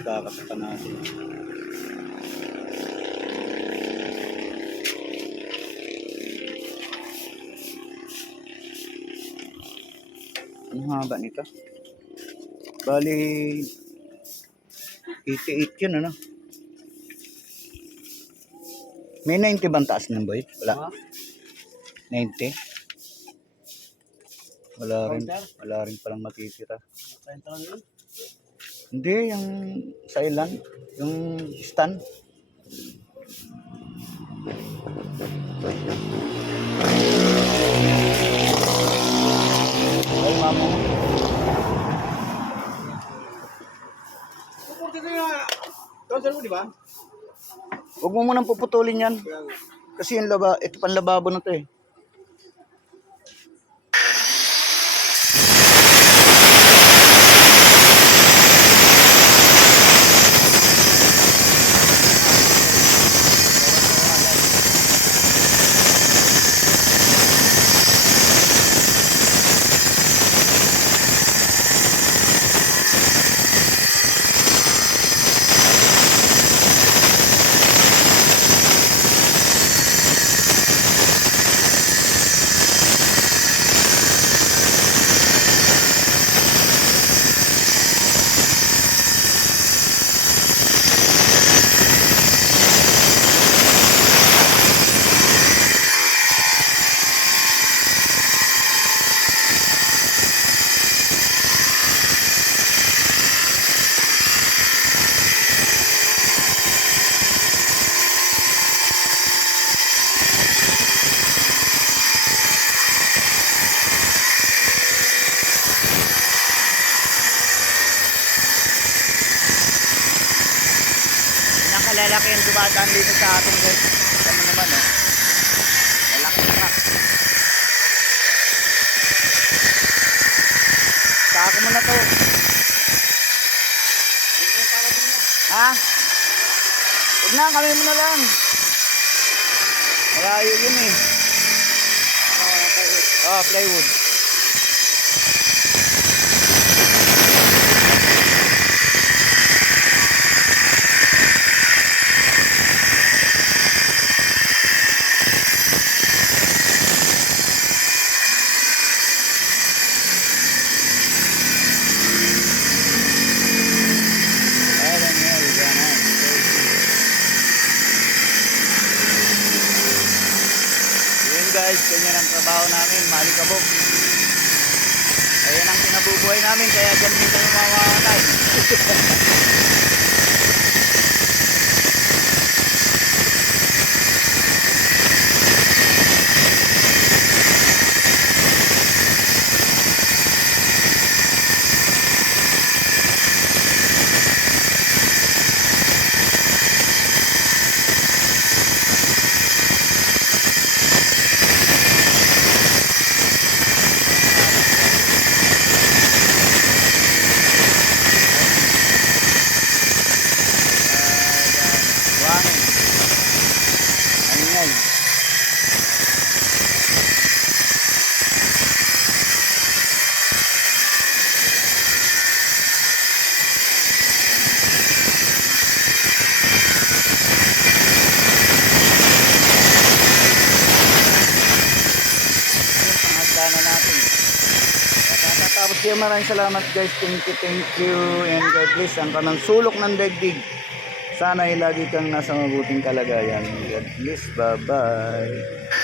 ikakasaka natin. Ang haba nito. Bali, 88 yun, ano? May 90 bang taas ng boy? Wala. 90? Wala rin. Wala rin palang matitira. Hindi, yung sa ilan. Yung stand. Ay, mamo. Tonsil mo, di ba? Huwag mo munang puputulin yan. Kasi yung laba, ito panlababo na to eh. Nakalalaki yung dumadaan dito sa atin guys. Mo naman oh. Lalaki na. Saka mo na to. Ha? Huwag na, kami mo na lang. Malayo yun eh. Oh, plywood. Ayan nga, yan na. Yun guys, ganyan ang trabaho namin, malikabok. Ayan ang kinabubuhay namin, kaya dyan din kami mamamatay. panghagdanan natin. Tapos kayo maraming salamat guys. Thank you, thank you. And God bless. Ang kanang sulok ng daigdig. Sana ay lagi kang nasa mabuting kalagayan. God bless. Bye-bye.